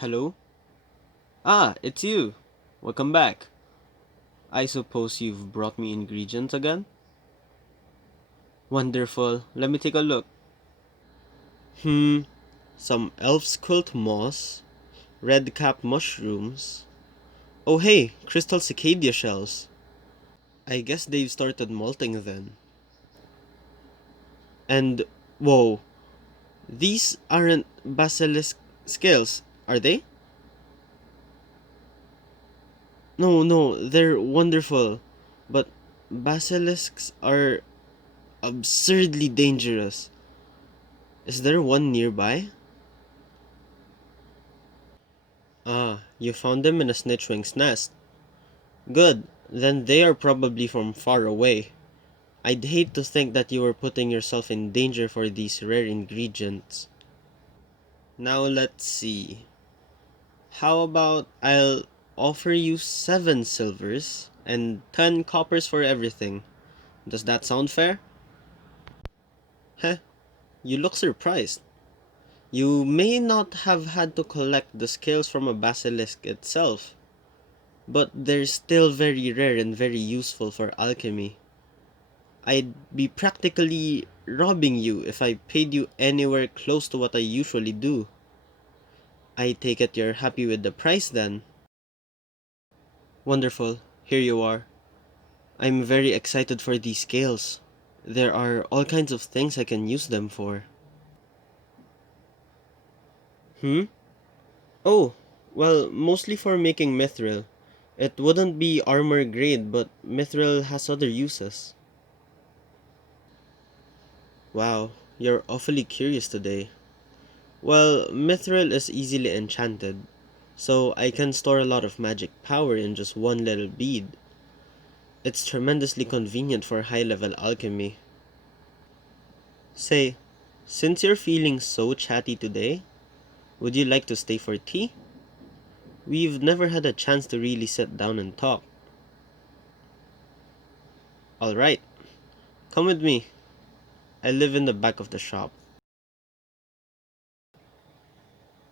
Hello? Ah, it's you. Welcome back. I suppose you've brought me ingredients again? Wonderful. Let me take a look. Hmm, some elf's quilt moss, red cap mushrooms. Oh hey, crystal cicada shells. I guess they've started molting then. And, whoa, these aren't basilisk scales, are they? No, no, they're wonderful. But basilisks are absurdly dangerous. Is there one nearby? Ah, you found them in a snitchwing's nest. Good, then they are probably from far away. I'd hate to think that you were putting yourself in danger for these rare ingredients. Now let's see. How about I'll offer you 7 silvers and 10 coppers for everything. Does that sound fair? Heh, you look surprised. You may not have had to collect the scales from a basilisk itself, but they're still very rare and very useful for alchemy. I'd be practically robbing you if I paid you anywhere close to what I usually do. I take it you're happy with the price then. Wonderful, here you are. I'm very excited for these scales. There are all kinds of things I can use them for. Hmm? Oh, well, mostly for making mithril. It wouldn't be armor grade, but mithril has other uses. Wow, you're awfully curious today. Well, mithril is easily enchanted, so I can store a lot of magic power in just one little bead. It's tremendously convenient for high level alchemy. Say, since you're feeling so chatty today, would you like to stay for tea? We've never had a chance to really sit down and talk. Alright, come with me. I live in the back of the shop.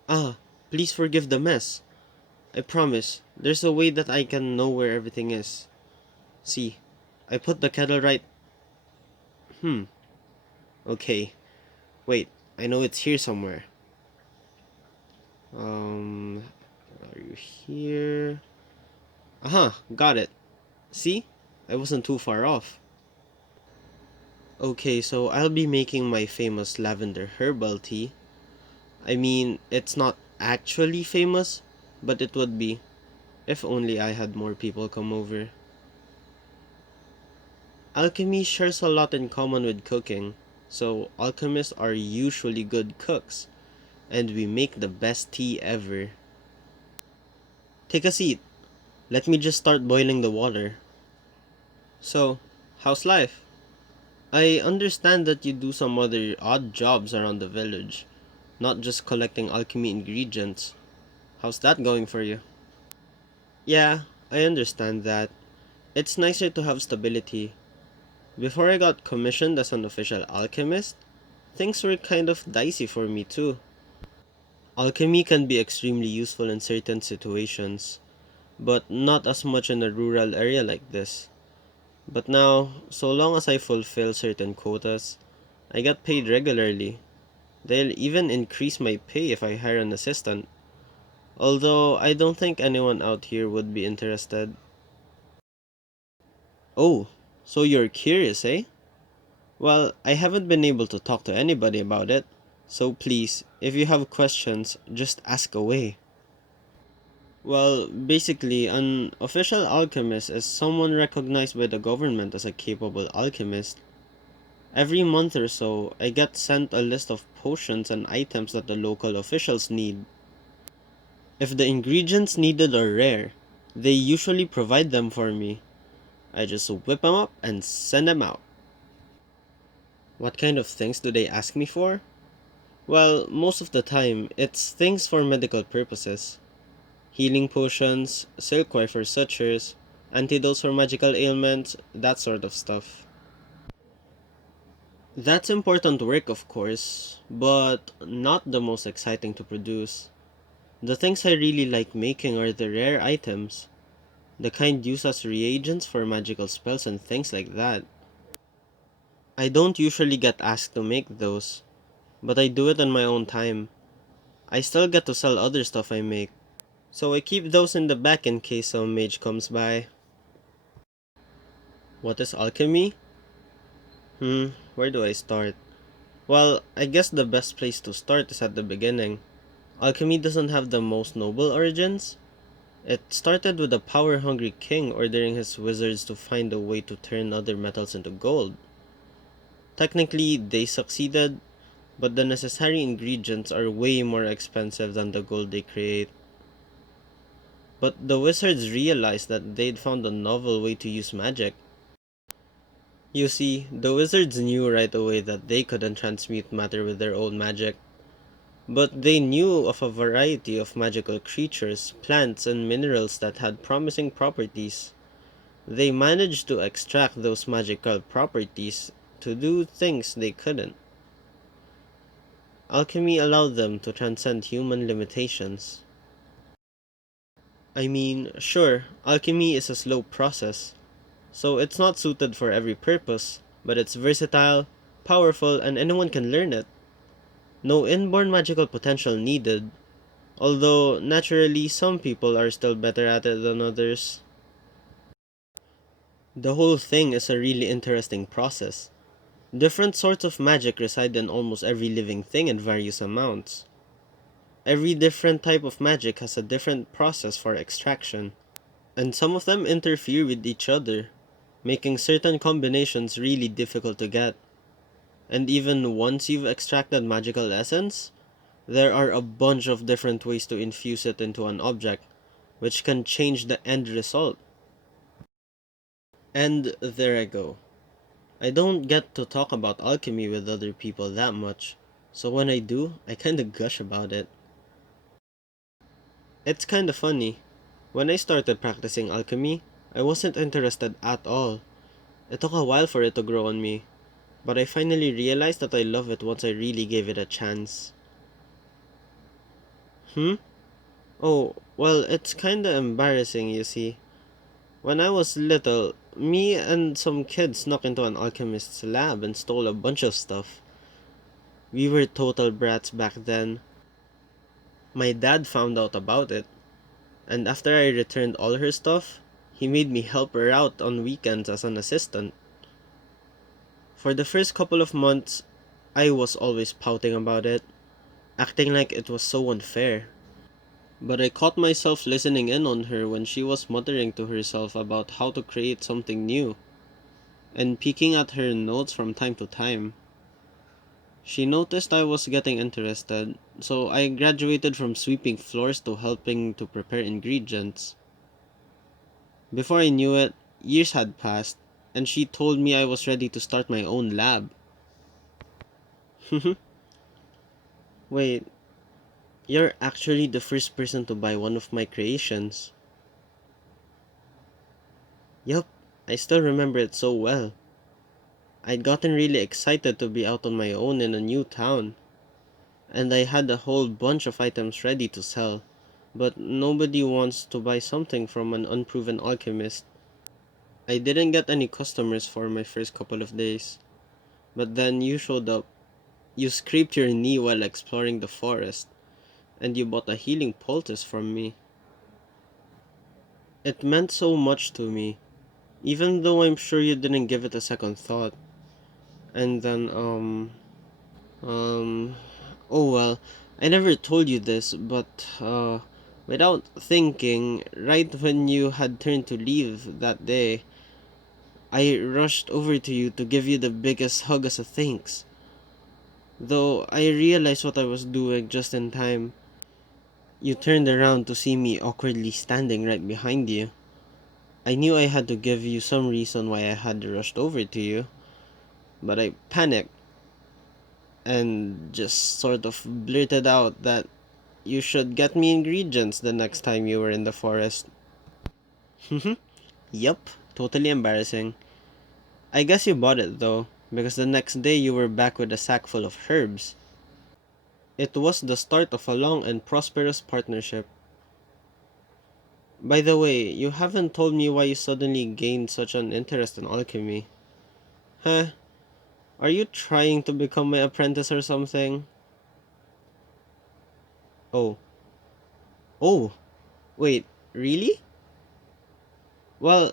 Ah, please forgive the mess. I promise, there's a way that I can know where everything is. See, I put the kettle right. Hmm, okay. Wait, I know it's here somewhere. Um, are you here? Aha, got it. See? I wasn't too far off. Okay, so I'll be making my famous lavender herbal tea. I mean, it's not actually famous, but it would be, if only I had more people come over. Alchemy shares a lot in common with cooking, so alchemists are usually good cooks, and we make the best tea ever. Take a seat. Let me just start boiling the water. So, how's life? I understand that you do some other odd jobs around the village, not just collecting alchemy ingredients. How's that going for you? Yeah, I understand that. It's nicer to have stability. Before I got commissioned as an official alchemist, things were kind of dicey for me too. Alchemy can be extremely useful in certain situations, but not as much in a rural area like this. But now, so long as I fulfill certain quotas, I get paid regularly. They'll even increase my pay if I hire an assistant. Although I don't think anyone out here would be interested. Oh, so you're curious, eh? Well, I haven't been able to talk to anybody about it. So please, if you have questions, just ask away. Well, basically, an official alchemist is someone recognized by the government as a capable alchemist. Every month or so, I get sent a list of potions and items that the local officials need. If the ingredients needed are rare, they usually provide them for me. I just whip them up and send them out. What kind of things do they ask me for? Well, most of the time, it's things for medical purposes. Healing potions, silkware for sutures, antidotes for magical ailments, that sort of stuff. That's important work, of course, but not the most exciting to produce. The things I really like making are the rare items, the kind used as reagents for magical spells and things like that. I don't usually get asked to make those, but I do it on my own time. I still get to sell other stuff I make, so I keep those in the back in case some mage comes by. What is alchemy? Where do I start? Well, I guess the best place to start is at the beginning. Alchemy doesn't have the most noble origins. It started with a power-hungry king ordering his wizards to find a way to turn other metals into gold. Technically, they succeeded, but the necessary ingredients are way more expensive than the gold they create. But the wizards realized that they'd found a novel way to use magic. You see, the wizards knew right away that they couldn't transmute matter with their own magic. But they knew of a variety of magical creatures, plants, and minerals that had promising properties. They managed to extract those magical properties to do things they couldn't. Alchemy allowed them to transcend human limitations. I mean, sure, alchemy is a slow process, so it's not suited for every purpose, but it's versatile, powerful, and anyone can learn it. No inborn magical potential needed, although naturally some people are still better at it than others. The whole thing is a really interesting process. Different sorts of magic reside in almost every living thing in various amounts. Every different type of magic has a different process for extraction, and some of them interfere with each other, making certain combinations really difficult to get. And even once you've extracted magical essence, there are a bunch of different ways to infuse it into an object, which can change the end result. And there I go. I don't get to talk about alchemy with other people that much, so when I do, I kinda gush about it. It's kinda funny. When I started practicing alchemy, I wasn't interested at all. It took a while for it to grow on me, but I finally realized that I love it once I really gave it a chance. Hmm? Oh, well, it's kinda embarrassing, you see. When I was little, me and some kids snuck into an alchemist's lab and stole a bunch of stuff. We were total brats back then. My dad found out about it, and after I returned all her stuff, he made me help her out on weekends as an assistant. For the first couple of months, I was always pouting about it, acting like it was so unfair. But I caught myself listening in on her when she was muttering to herself about how to create something new, and peeking at her notes from time to time. She noticed I was getting interested, so I graduated from sweeping floors to helping to prepare ingredients. Before I knew it, years had passed, and she told me I was ready to start my own lab. Wait, you're actually the first person to buy one of my creations. Yup, I still remember it so well. I'd gotten really excited to be out on my own in a new town, and I had a whole bunch of items ready to sell, but nobody wants to buy something from an unproven alchemist. I didn't get any customers for my first couple of days, but then you showed up. You scraped your knee while exploring the forest, and you bought a healing poultice from me. It meant so much to me, even though I'm sure you didn't give it a second thought. And then, um, oh well, I never told you this, but, without thinking, right when you had turned to leave that day, I rushed over to you to give you the biggest hug as a thanks. Though I realized what I was doing just in time, you turned around to see me awkwardly standing right behind you. I knew I had to give you some reason why I had rushed over to you, but I panicked and just sort of blurted out that you should get me ingredients the next time you were in the forest. Yup, totally embarrassing. I guess you bought it though, because the next day you were back with a sack full of herbs. It was the start of a long and prosperous partnership. By the way, you haven't told me why you suddenly gained such an interest in alchemy. Huh? Are you trying to become my apprentice or something? Oh. Oh, wait, really? Well,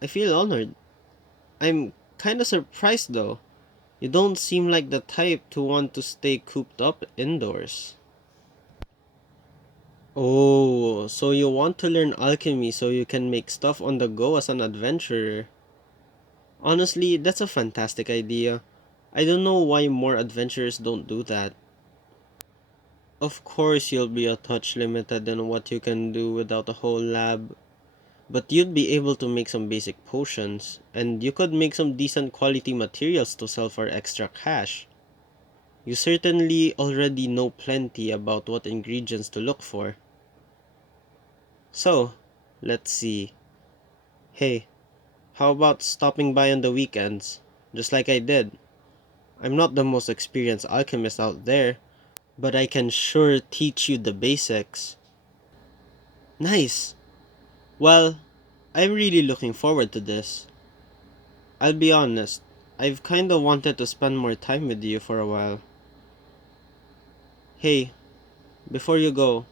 I feel honored. I'm kinda surprised though. You don't seem like the type to want to stay cooped up indoors. Oh, so you want to learn alchemy so you can make stuff on the go as an adventurer. Honestly, that's a fantastic idea. I don't know why more adventurers don't do that. Of course, you'll be a touch limited in what you can do without a whole lab, but you'd be able to make some basic potions, and you could make some decent quality materials to sell for extra cash. You certainly already know plenty about what ingredients to look for. So, let's see. Hey, how about stopping by on the weekends? Just like I did. I'm not the most experienced alchemist out there, but I can sure teach you the basics. Nice! Well, I'm really looking forward to this. I'll be honest, I've kinda wanted to spend more time with you for a while. Hey, before you go,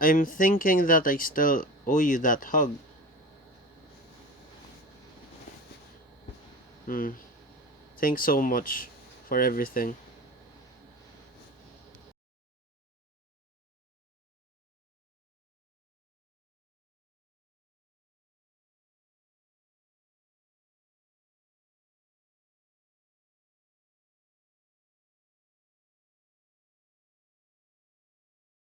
I'm thinking that I still owe you that hug. Hmm, thanks so much for everything.